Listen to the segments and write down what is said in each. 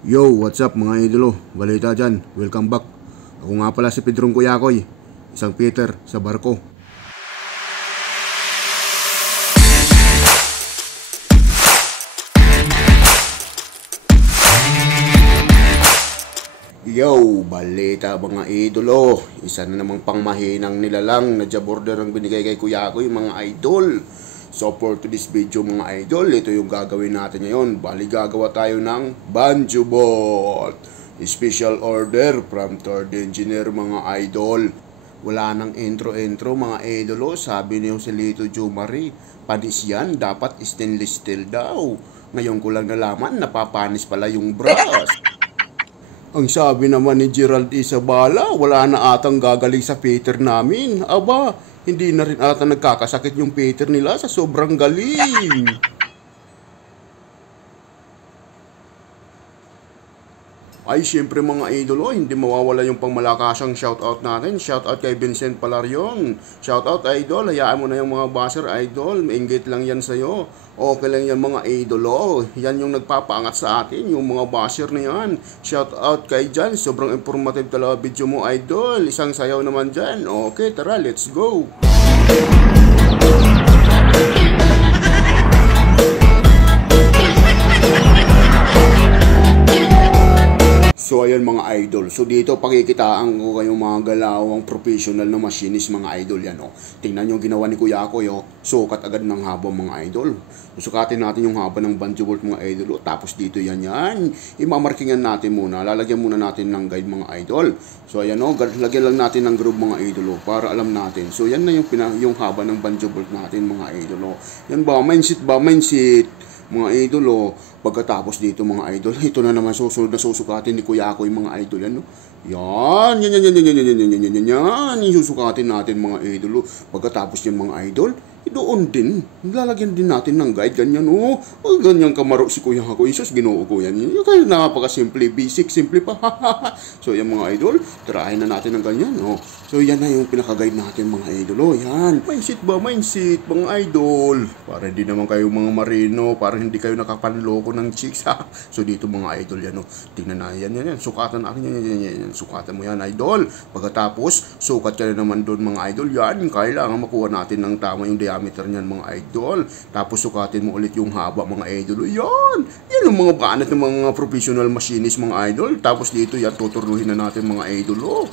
Yo, what's up mga idolo? Balita dyan, welcome back. Ako nga pala si Pedrong Kuyakoy, isang Peter sa barko. Yo, balita mga idolo. Isa na namang pangmahinang nilalang na job order ang binigay kay Kuyakoy mga idol. So for today's video mga idol, ito yung gagawin natin ngayon. Bali gagawa tayo ng banjo boat. Special order from third engineer mga idol. Wala nang intro mga idolo. Sabi niyo si Lito Jumari, panis yan, dapat stainless steel daw. Ngayon ko lang nalaman, napapanis pala yung brass. Ang sabi naman ni Gerald Isabala, wala na atang gagaling sa Peter namin. Aba, hindi na rin ata nagkakasakit yung Peter nila sa sobrang galing. Ay, syempre mga idolo, hindi mawawala yung pangmalakasang shoutout natin. Shoutout kay Vincent Palarion. Shoutout idol, hayaan mo na yung mga basher idol. Mainggit lang yan sa'yo. Okay lang yan mga idolo. Yan yung nagpapaangat sa atin, yung mga basher na yan. Shoutout kay Jan, sobrang informative talaga video mo idol. Isang sayaw naman dyan. Okay, tara, let's go. So ayan mga idol, so dito pakikitaan ko kayong mga galawang professional na machinist mga idol yan o. Tingnan nyo ginawa ni Kuya ko yo, sukat agad ng haba mga idol. Susukatin natin yung haba ng banjo bolt mga idol o. Tapos dito yan, imamarkingan natin muna, lalagyan muna natin ng guide mga idol. So ayan o, lagyan lang natin ng groove mga idol o, para alam natin. So yan na yung haba ng banjo bolt natin mga idol o. Yan ba, mindset mga idol. Pagkatapos dito mga idol, ito na naman susunod na susukatin ni Kuya ko yung mga idol yan. Yan, yung susukatin natin mga idol. Pagkatapos yung mga idol, doon din, lalagyan din natin ng guide, ganyan ganyan kamaro si Kuya ko, isos ginoo ko yan. Kaya napaka-simple, basic, simple pa. So yan mga idol, tirahin na natin ng ganyan. So yan na yung pinaka-guide natin mga idol. Yan, mindset mga idol. Para hindi naman kayo mga marino, para hindi kayo nakapanloko ng chicks. So dito mga idol yan. Tingnan na yan, sukatan natin yan. Sukatan mo yan idol. Pagkatapos, sukat ka na naman doon mga idol. Yan, kailangan makuha natin ng tama yung diameter niyan mga idol. Tapos sukatin mo ulit yung haba mga idol. Yan yung mga banat ng mga professional machinist mga idol. Tapos dito yan, tuturnuhin na natin mga idol.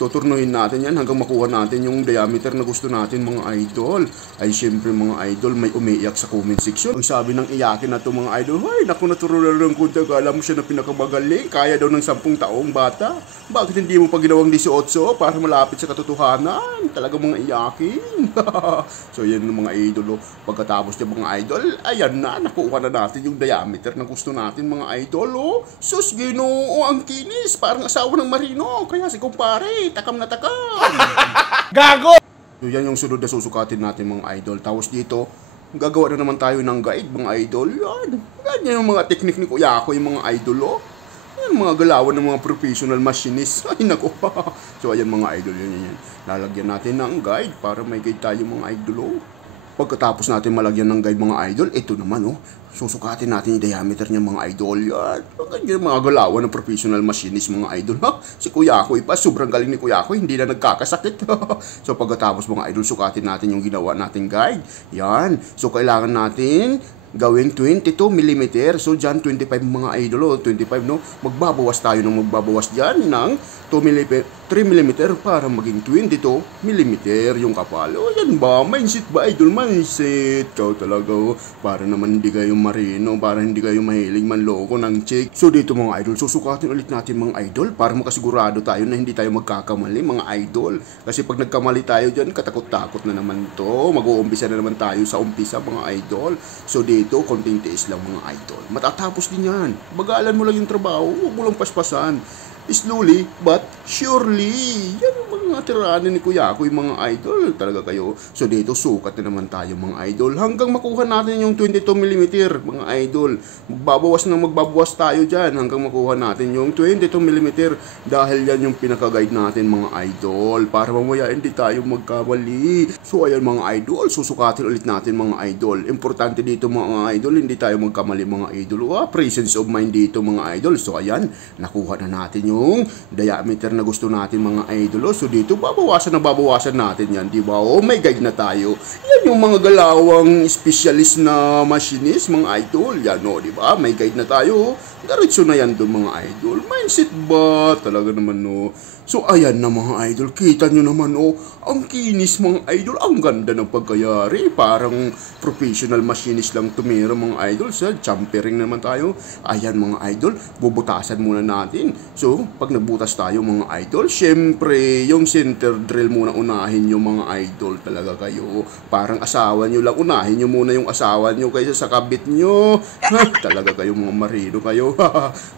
Tuturnuhin natin yan hanggang makuha natin yung diameter na gusto natin mga idol. Ay syempre mga idol, may umiiyak sa comment section. Ang sabi ng iyakin na to mga idol, ay naku, naturunan ng kunta, kala mo siya na pinakamagaling, kaya daw ng 10 taong bata. Bakit hindi mo pa ginawang 18 para malapit sa katotohanan? Talaga mga iyakin. So yan ng mga idol. Pagkatapos ng mga idol, ayan na, nakuha na natin yung diameter na gusto natin mga idol. Sus, Ginoo, ang kinis, parang asawa ng marino. Kaya si kumpare, takam na takam. Gago! So yan yung sunod na susukatin natin mga idol. Tapos dito, gagawa na naman tayo ng guide mga idol. Yan yung mga teknik ni Kuya ko, yung mga idol. Yan mga galawan ng mga professional machinist. Ay nako. So ayan mga idol, yan. Lalagyan natin ng guide para may guide tayo mga idol. Pagkatapos natin malagyan ng guide mga idol, ito naman susukatin natin yung diameter niya mga idol. Yan mga galawan ng professional machinist mga idol. Si Kuya Koy pa, sobrang galing ni Kuya Koy, hindi na nagkakasakit. So pagkatapos mga idol, sukatin natin yung ginawa nating guide. Yan, so kailangan natin gawin 22mm. So dyan 25 mga idol, 25 no. Magbabawas tayo dyan ng 3mm para maging 22mm yung kapal. Yan ba? Mindset ba idol? Mindset. Ikaw talaga para naman hindi kayo marino, para hindi kayo mahilig manloko ng chick. So dito mga idol, susukatin ulit natin mga idol para makasigurado tayo na hindi tayo magkakamali mga idol. Kasi pag nagkamali tayo dyan, katakot-takot na naman to. Mag-uumpisa na naman tayo sa umpisa mga idol. So dito, konting tiis lang mga idol. Matatapos din yan. Bagalan mo lang yung trabaho, huwag mo lang paspasan. slowly but surely. Yan ang mga tirada ni Kuya Koy, mga idol. Talaga kayo. So dito, sukat na naman tayo, mga idol. Hanggang makuha natin yung 22mm, mga idol. Magbabawas tayo dyan hanggang makuha natin yung 22mm. Dahil yan yung pinaka-guide natin, mga idol. Para mamaya hindi tayo magkamali. So ayan, mga idol. Susukatin ulit natin, mga idol. Importante dito, mga idol, hindi tayo magkamali, mga idol. Presence of mind dito, mga idol. So ayan, nakuha na natin yung diameter na gusto natin, mga idol. So dito, babawasan natin yan, di ba? May guide na tayo. Yan yung mga galawang specialist na machinist, mga idol. Yan, di ba? May guide na tayo. Diretso na yan doon, mga idol. Mindset ba? Talaga naman, So ayan na, mga idol, kita nyo naman, ang kinis, mga idol, ang ganda ng pagkayari, parang professional machinist lang tumira, mga idol. So jumpering naman tayo. Ayan, mga idol, bubutasan muna natin. So pag nagbutas tayo, mga idol, syempre yung center drill muna unahin nyo, mga idol. Talaga kayo, parang asawa nyo lang, unahin nyo muna yung asawa nyo kaysa sa kabit nyo. Talaga kayo, mga marino kayo.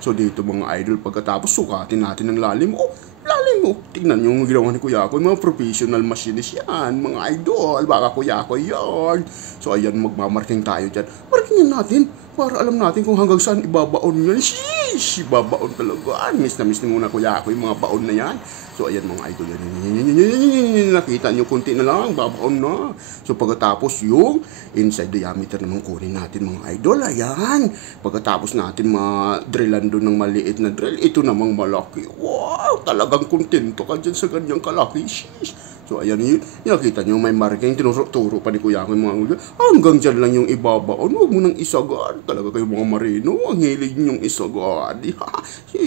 So dito, mga idol, pagkatapos sukatin natin ng lalim. Lalim mo. Tingnan nyo yung ginawa ni Kuya Koy. Mga professional machinist yan, mga idol. Baka Kuya Koy yan. So ayan, magmamarking tayo dyan. Markingin natin para alam natin kung hanggang saan ibabaon yan. Sheesh! Ibabaon talaga. Miss na muna Kuya Koy yung mga baon na yan. So ayan, mga idol. Nakita nyo, kunti na lang. Babaon na. So pagkatapos yung inside diameter naman kunin natin, mga idol. Ayan. Pagkatapos natin ma-drillan doon ng maliit na drill, ito namang malaki. Wow! Talagang kontento ka dyan sa ganyang kalaki. Sheesh! So ayan yun. Nakita nyo, may marking. Tinuro pa ni Kuya Koy, mga idol. Hanggang dyan lang yung ibabaon. Huwag mo nang isagad. Talaga kayo, mga marino. Ang hilig yung isagad.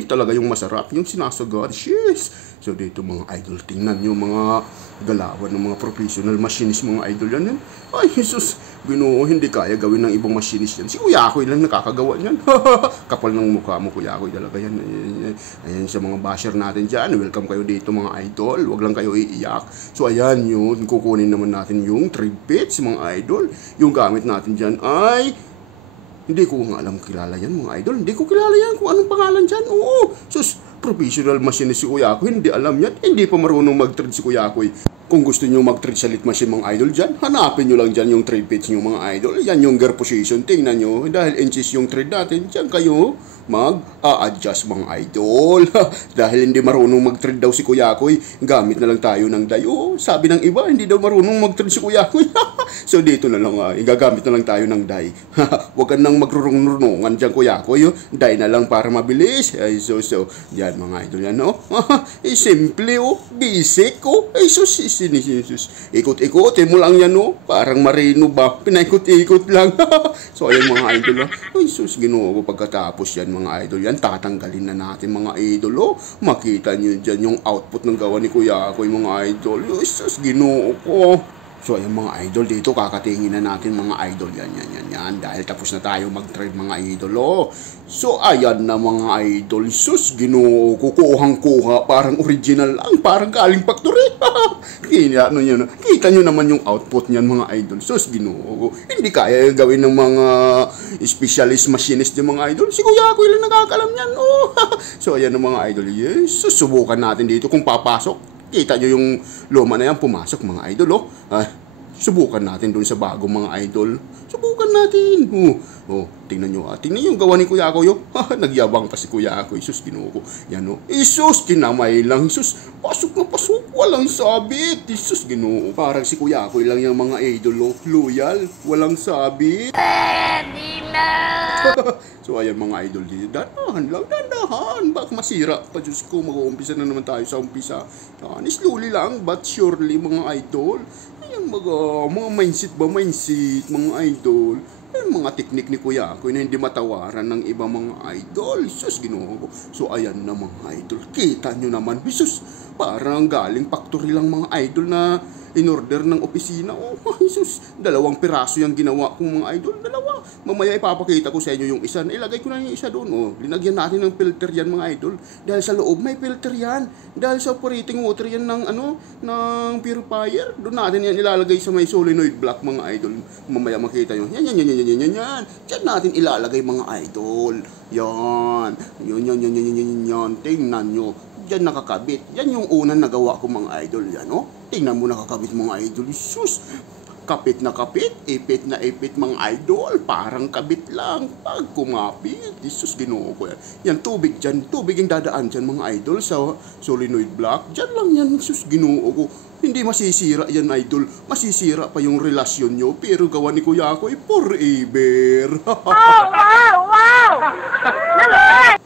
Talaga yung masarap. Yung sinasagad. Sheesh! So dito, mga idol, tingnan nyo mga galawan ng mga professional machinist, mga idol yan. Ay, Jesus, Ginoo, hindi kaya gawin ng ibang machinist yan. Si Kuya Koy lang nakakagawa niyan. Kapal ng mukha mo, Kuya Koy, talaga yan. Ayan sa mga basher natin dyan. Welcome kayo dito, mga idol. Huwag lang kayo iiyak. So ayan yun, kukunin naman natin yung thread bits, mga idol. Yung gamit natin dyan ay... Hindi ko nga alam kilala yan, mga idol. Hindi ko kilala yan kung anong pangalan dyan. Oo, sus, professional machinist si Kuya Koy. Hindi alam yan. Hindi pa marunong mag-thread si Kuya Koy. Kung gusto nyo mag-thread sa lit machine, mga idol dyan, hanapin nyo lang dyan yung thread pitch nyo, mga idol. Yan yung gear position. Tingnan nyo. Dahil inches yung thread natin, dyan kayo mag-a-adjust, mga idol. Dahil hindi marunong mag-thread daw si Kuya Koy, gamit na lang tayo ng die. Sabi ng iba, hindi daw marunong mag-thread si Kuya Koy. So dito na lang, gagamit na lang tayo ng die. Huwag ka nang magrurungan dyan, Kuya Koy. Die na lang para mabilis. Ay, so, yan, mga idol yan, simple, basic, ay, Jesus. Ikot-ikotin mo lang yan, parang marino ba? Pinaikot-ikot lang. So, ayun, mga idol, ay, sus, Ginoo ko pagkatapos yan, mga idol yan, tatanggalin na natin, mga idol, makita nyo dyan yung output ng gawa ni Kuya Koy, mga idol. Ay, sus, Ginoo ko. So, ayun, mga idol, dito kakatingin na natin, mga idol. Yan. Dahil tapos na tayo mag-trade, mga idol, So, ayan na, mga idol. Sus, Ginoo, kukuhang-kuha. Parang original lang. Parang galing factory. Kita nyo naman yung output niyan, mga idol. Sus, Ginoo. Hindi kaya gawin ng mga specialist machinist yung mga idol. Si Kuya Koy lang nakakalam yan. So, ayan na, mga idol. Yes, susubukan natin dito kung papasok. Kita nyo yung luma na yan, pumasok, mga idol, subukan natin doon sa bagong, mga idol. Subukan natin. Tingnan nyo, tingnan yung gawa ni Kuya Koy, nagyabang pa si Kuya Koy. Sus, Ginoo ko. Yan, Isus, kinamay lang. Isus, pasok na pasok. Walang sabit. Isus, Ginoo. Parang si Kuya Koy lang yung mga idol, loyal. Walang sabit. So ayan, mga idol dito, dandahan, baka masira pa. Diyos ko, mag-uumpisa na naman tayo sa umpisa. Slowly lang but surely, mga idol. Ayan, mga mindset, mga idol. Ayan, mga teknik ni Kuya Koy na hindi matawaran ng ibang mga idol. Sus, Ginoo ko. So ayan na, mga idol, kita nyo naman, Jesus, parang galing factory lang, mga idol, na in-order ng opisina. Jesus, 2 piraso yung ginawa kong, mga idol. 2. Mamaya ipapakita ko sa inyo yung isa. Ilagay ko na yung isa doon. Linagyan natin ng filter yan, mga idol. Dahil sa loob may filter yan. Dahil sa operating water yan ng ng purifier. Doon natin yan ilalagay sa may solenoid block, mga idol. Mamaya makita nyo. Yan. Diyan natin ilalagay, mga idol. Yan. Yan, tingnan nyo. Diyan nakakabit. Yan yung unang nagawa ko mga idol. Yan, oh. Tingnan mo nakakabit mga idol. Sus! Kapit na kapit, ipit na ipit mga idol. Parang kabit lang. Pag kumapit, Jesus, ginoo ko yan. Yan, tubig dyan. Tubig yung dadaan dyan mga idol sa solenoid block. Dyan lang yan, Jesus, ginoo ko. Hindi masisira yan, idol. Masisira pa yung relasyon nyo. Pero gawa ni Kuya ko ay forever. Oh, wow, wow!